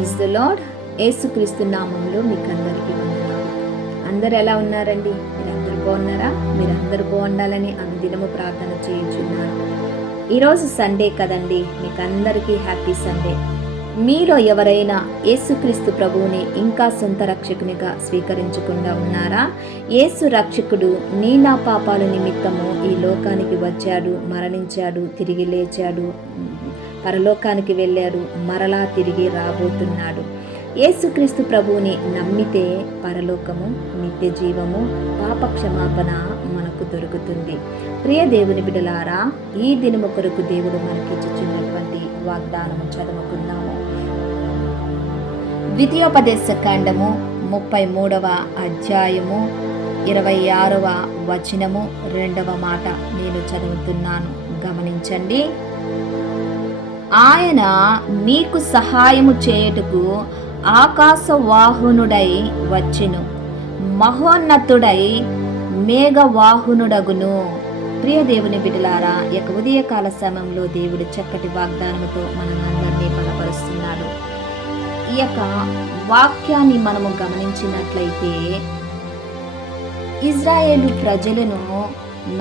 Praise the lord. యేసుక్రీస్తు నామంలో మీకు అందరికీ వందనాలు. అందరు ఎలా ఉన్నారండి? మీరందరూ బాగున్నారా? మీరందరూ బాగుండాలని అనుదినము ప్రార్థన చేయించున్నాను. ఈరోజు సండే కదండి, మీకు అందరికీ హ్యాపీ సండే. మీలో ఎవరైనా యేసుక్రీస్తు ప్రభువుని ఇంకా సొంత రక్షకునిగా స్వీకరించకుండా ఉన్నారా? యేసు రక్షకుడు నా పాపాల నిమిత్తము ఈ లోకానికి వచ్చాడు, మరణించాడు, తిరిగి లేచాడు, పరలోకానికి వెళ్ళాడు, మరలా తిరిగి రాబోతున్నాడు. యేసుక్రీస్తు ప్రభువుని నమ్మితే పరలోకము, నిత్య జీవము, పాప క్షమాపణ మనకు దొరుకుతుంది. ప్రియ దేవుని బిడ్డలారా, ఈ దినము కొరకు దేవుడు మనకిచ్చుచున్నటువంటి వాగ్దానము చదువుకున్నాము. ద్వితీయోపదేశ కాండము 33వ అధ్యాయము 26వ వచనము 2వ మాట నేను చదువుతున్నాను, గమనించండి. ఆయన నీకు సహాయము చేయుటకు ఆకాశవాహనుడై వచ్చెను, మహోన్నతుడై మేఘవాహనుడగును. ప్రియ దేవుని బిడ్డలారా, ఇక ఉదయకాల సమయంలో దేవుడు చక్కటి వాగ్దానముతో మనందరినీ బలపరుస్తున్నాడు. ఈ యొక్క వాక్యాన్ని మనము గమనించినట్లయితే, ఇజ్రాయేలు ప్రజలను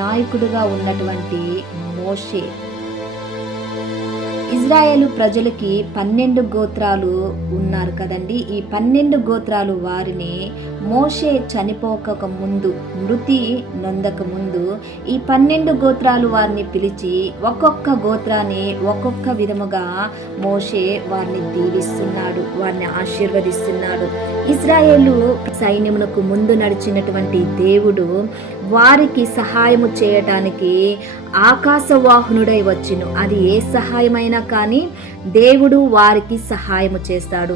నాయకుడిగా ఉన్నటువంటి మోషే, ఇజ్రాయేలు ప్రజలకి 12 గోత్రాలు ఉన్నారు కదండి. ఈ 12 గోత్రాలు వారిని మోషే చనిపోక ముందు, మృతి నొందక ముందు ఈ 12 గోత్రాలు వారిని పిలిచి ఒక్కొక్క గోత్రాన్ని ఒక్కొక్క విధముగా మోషే వారిని దీవిస్తున్నాడు, వారిని ఆశీర్వదిస్తున్నాడు. ఇజ్రాయేలు సైన్యమునకు ముందు నడిచినటువంటి దేవుడు వారికి సహాయము చేయటానికి ఆకాశవాహనుడై వచ్చును. అది ఏ సహాయమైనా కానీ దేవుడు వారికి సహాయము చేస్తాడు.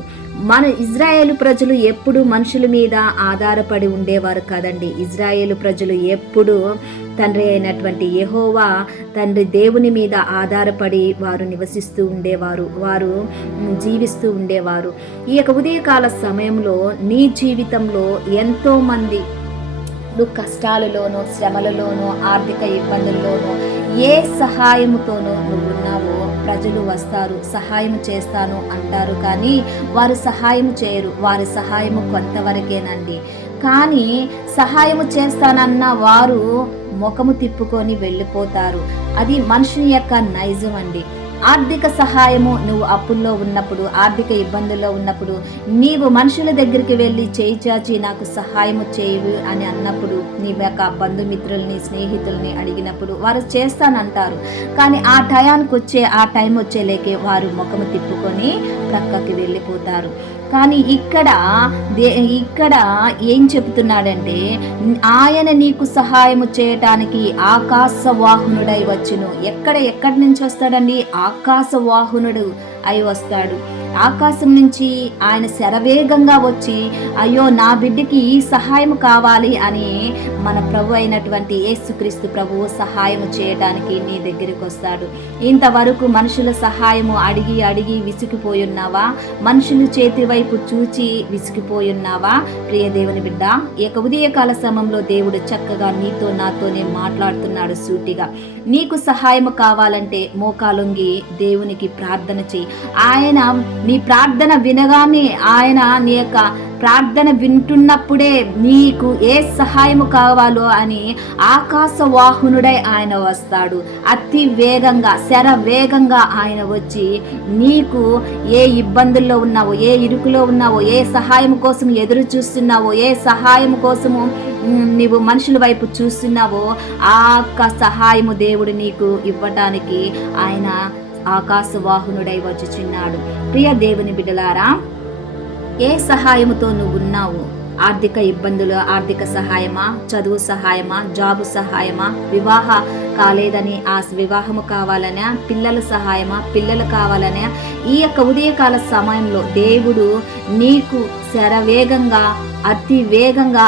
మన ఇజ్రాయేలు ప్రజలు ఎప్పుడు మనుషుల మీద ఆధారపడి ఉండేవారు కాదండి. ఇజ్రాయేలు ప్రజలు ఎప్పుడు తండ్రి అయినటువంటి యెహోవా తండ్రి దేవుని మీద ఆధారపడి వారు నివసిస్తూ ఉండేవారు, వారు జీవిస్తూ ఉండేవారు. ఈ యొక్క ఉదయకాల సమయంలో నీ జీవితంలో ఎంతో మంది నువ్వు కష్టాలలోనూ, శ్రమలలోనూ, ఆర్థిక ఇబ్బందుల్లోనూ, ఏ సహాయముతోనూ నువ్వు ఉన్నావో ప్రజలు వస్తారు, సహాయం చేస్తాను అంటారు, కానీ వారు సహాయం చేయరు. వారి సహాయము కొంతవరకేనండి. కానీ సహాయము చేస్తానన్న వారు ముఖము తిప్పుకొని వెళ్ళిపోతారు. అది మనుషుని యొక్క నైజం అండి. ఆర్థిక సహాయము, నువ్వు అప్పుల్లో ఉన్నప్పుడు, ఆర్థిక ఇబ్బందుల్లో ఉన్నప్పుడు నీవు మనుషుల దగ్గరికి వెళ్ళి చేయి చాచి నాకు సహాయము చేయవు అని అన్నప్పుడు, నీ యొక్క బంధుమిత్రుల్ని, స్నేహితుల్ని అడిగినప్పుడు వారు చేస్తానంటారు. కానీ ఆ టైం వచ్చేలేకే వారు ముఖము తిప్పుకొని ప్రక్కకి వెళ్ళిపోతారు. కానీ ఇక్కడ ఏం చెబుతున్నాడంటే, ఆయన నీకు సహాయము చేయటానికి ఆకాశవాహనుడై వచ్చును. ఎక్కడి నుంచి వస్తాడండి? ఆకాశవాహనుడు అయి వస్తాడు. ఆకాశం నుంచి ఆయన శరవేగంగా వచ్చి, అయ్యో నా బిడ్డకి ఈ సహాయం కావాలి అని మన ప్రభు అయినటువంటి యేసుక్రీస్తు ప్రభువు సహాయము చేయడానికి నీ దగ్గరికి వస్తాడు. ఇంతవరకు మనుషుల సహాయము అడిగి అడిగి విసిగిపోయి ఉన్నావా? మనుషుల చేతి వైపు చూచి విసిగిపోయి ఉన్నావా? ప్రియ దేవుని బిడ్డ, ఈ యొక్క ఉదయకాల సమయంలో దేవుడు చక్కగా నీతో నాతోనే మాట్లాడుతున్నాడు సూటిగా. నీకు సహాయము కావాలంటే మోకాలొంగి దేవునికి ప్రార్థన చేయి. ఆయన నీ ప్రార్థన వినగానే, ఆయన నీ యొక్క ప్రార్థన వింటున్నప్పుడే నీకు ఏ సహాయము కావాలో అని ఆకాశవాహనుడై ఆయన వస్తాడు. అతి వేగంగా, శరవేగంగా ఆయన వచ్చి నీకు ఏ ఇబ్బందుల్లో ఉన్నావో, ఏ ఇరుకులో ఉన్నావో, ఏ సహాయం కోసం ఎదురు చూస్తున్నావో, ఏ సహాయం కోసము నీవు మనుషుల వైపు చూస్తున్నావో ఆ సహాయము దేవుడు నీకు ఇవ్వటానికి ఆయన ఆకాశవాహనుడై వచ్చుచున్నాడు. ప్రియ దేవుని బిడ్డలారా, ఏ సహాయముతో నువ్వు ఉన్నావు? ఆర్థిక ఇబ్బందులు, ఆర్థిక సహాయమా? చదువు సహాయమా? జాబు సహాయమా? వివాహ కాలేదని ఆ వివాహము కావాలనే? పిల్లల సహాయమా? పిల్లలు కావాలనే? ఈ యొక్క ఉదయకాల సమయంలో దేవుడు నీకు శరవేగంగా, అతి వేగంగా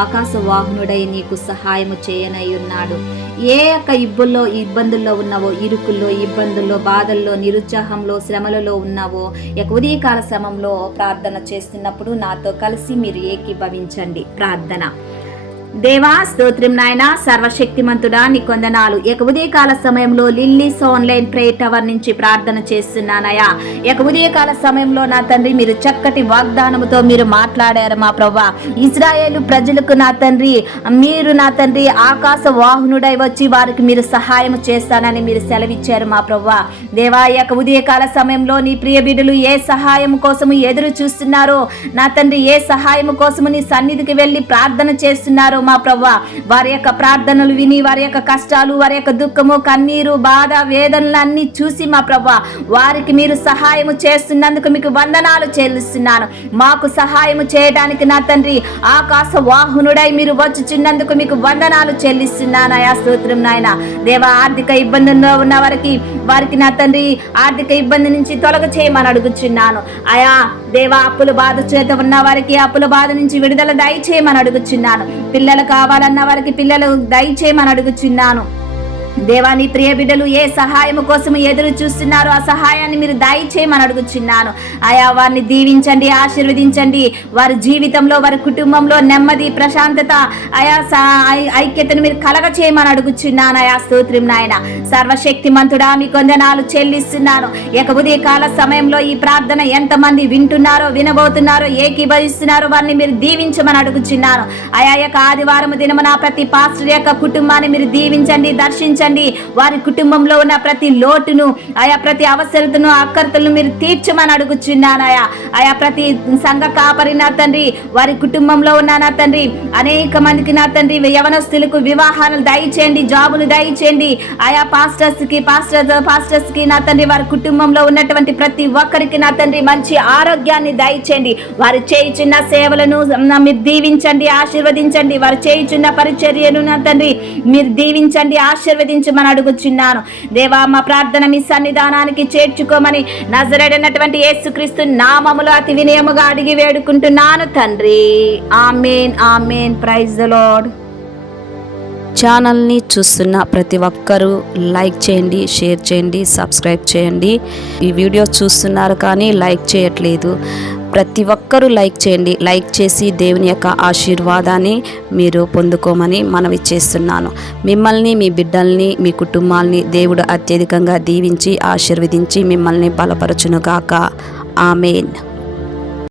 ఆకాశవాహనుడై నీకు సహాయము చేయనై ఉన్నాడు. ఏ యొక్క ఇబ్బందుల్లో ఉన్నావో, ఇరుకుల్లో, ఇబ్బందుల్లో, బాధల్లో, నిరుత్సాహంలో, శ్రమలలో ఉన్నావో, ఉదయకాల సమయంలో ప్రార్థన చేస్తున్నప్పుడు నాతో కలిసి మీరు ఏకీభవించండి. ప్రార్థన. దేవా స్తోత్రం నాయన, సర్వశక్తిమంతుడా నీ కొందనాలు. ఉదయకాల సమయంలో లిల్లీస్ ఆన్లైన్ ప్రేయర్ టవర్ నుంచి ప్రార్థన చేస్తున్నానయ్యా. ఉదయకాల సమయంలో నా తండ్రి మీరు చక్కటి వాగ్దానముతో మీరు మాట్లాడారు మా ప్రభా. ఇశ్రాయేలు ప్రజలకు నా తండ్రి మీరు నా తండ్రి ఆకాశ వాహనుడై వచ్చి వారికి మీరు సహాయం చేస్తానని మీరు సెలవిచ్చారు మా ప్రభా. దేవా ఉదయకాల సమయంలో నీ ప్రియ బిడ్డలు ఏ సహాయం కోసము ఎదురు చూస్తున్నారో నా తండ్రి, ఏ సహాయం కోసము నీ సన్నిధికి వెళ్ళి ప్రార్థన చేస్తున్నారో మా ప్రభువా, వారి యొక్క ప్రార్థనలు విని వారి యొక్క కష్టాలు, వారి యొక్క దుఃఖము, కన్నీరు, బాధ, వేదనలు అన్ని చూసి మా ప్రభువా వారికి మీరు సహాయము చేస్తున్నందుకు మీకు వందనాలు చెల్లిస్తున్నాను. మాకు సహాయము చేయడానికి నా తండ్రి ఆకాశ వాహనుడై మీరు వచ్చుచున్నందుకు మీకు వందనాలు చెల్లిస్తున్నానయా. స్తోత్రం నాయన. దేవా ఆర్థిక ఇబ్బందుల్లో ఉన్న వారికి నా తండ్రి ఆర్థిక ఇబ్బంది నుంచి తొలగ చేయమని అడుగుచున్నాను. ఆయా దేవా అప్పుల బాధ చేత ఉన్న వారికి అప్పుల బాధ నుంచి విడుదల దయచేయమని అడుగుచున్నాను. పిల్లలు కావాలన్న వారికి పిల్లలు దయచేయమని అడుగుచున్నాను. దేవా నీ ప్రియ బిడ్డలు ఏ సహాయం కోసం ఎదురు చూస్తున్నారో ఆ సహాయాన్ని మీరు దయచేయమని అడుగుచున్నాను. ఆయా వారిని దీవించండి, ఆశీర్వదించండి. వారి జీవితంలో వారి కుటుంబంలో నెమ్మది, ప్రశాంతత, ఆయా ఐక్యతను మీరు కలగ చేయమని అడుగుచున్నాను. ఆయా స్తోత్రం నాయన. సర్వశక్తిమంతుడా మీ కొందనాలు చెల్లిస్తున్నాను. ఉదయకాల సమయంలో ఈ ప్రార్థన ఎంతమంది వింటున్నారో, వినబోతున్నారో, ఏకీభవిస్తున్నారో వారిని మీరు దీవించమని అడుగుచున్నాను. ఆయా యొక్క ఆదివారం దినమున ప్రతి పాస్టర్ యొక్క కుటుంబాన్ని మీరు దీవించండి, దర్శించండి. వారి కుటుంబంలో ఉన్న ప్రతి లోటును, ఆయా ప్రతి అవసరతను, అక్కర్తలను మీరు తీర్చమని అడుగుచున్నాను. ఆయా ప్రతి సంఘ కాపరి నా తండ్రి, వారి కుటుంబంలో ఉన్న నా తండ్రి అనేక మందికి నా తండ్రి యవనస్తులకు వివాహాలు దయచేయండి, జాబులు దయచేయండి. ఆయా పాస్టర్స్ కి నా తండ్రి వారి కుటుంబంలో ఉన్నటువంటి ప్రతి ఒక్కరికి నా తండ్రి మంచి ఆరోగ్యాన్ని దయచేయండి. వారు చేయుచున్న సేవలను మీరు దీవించండి, ఆశీర్వదించండి. వారు చేయుచున్న పరిచర్యను నా తండ్రి మీరు దీవించండి, ఆశీర్వదించమని అడుగుచున్నాను. దేవా మా ప్రార్థన మీ సన్నిధానానికి చేర్చుకోమని నజరేయుడైనటువంటి యేసుక్రీస్తు నామములో అతి వినయముగా అడిగి వేడుకుంటున్నాను తండ్రి. Amen, amen. Praise the Lord. ఛానల్ని చూస్తున్న ప్రతి ఒక్కరూ లైక్ చేయండి, షేర్ చేయండి, సబ్స్క్రైబ్ చేయండి. ఈ వీడియో చూస్తున్నారు కానీ లైక్ చేయట్లేదు. ప్రతి ఒక్కరూ లైక్ చేయండి. లైక్ చేసి దేవుని యొక్క ఆశీర్వాదాన్ని మీరు పొందుకోమని మనవి చేస్తున్నాను. మిమ్మల్ని, మీ బిడ్డల్ని, మీ కుటుంబాల్ని దేవుడు అత్యధికంగా దీవించి ఆశీర్వదించి మిమ్మల్ని బలపరచునుగాక. ఆమేన్.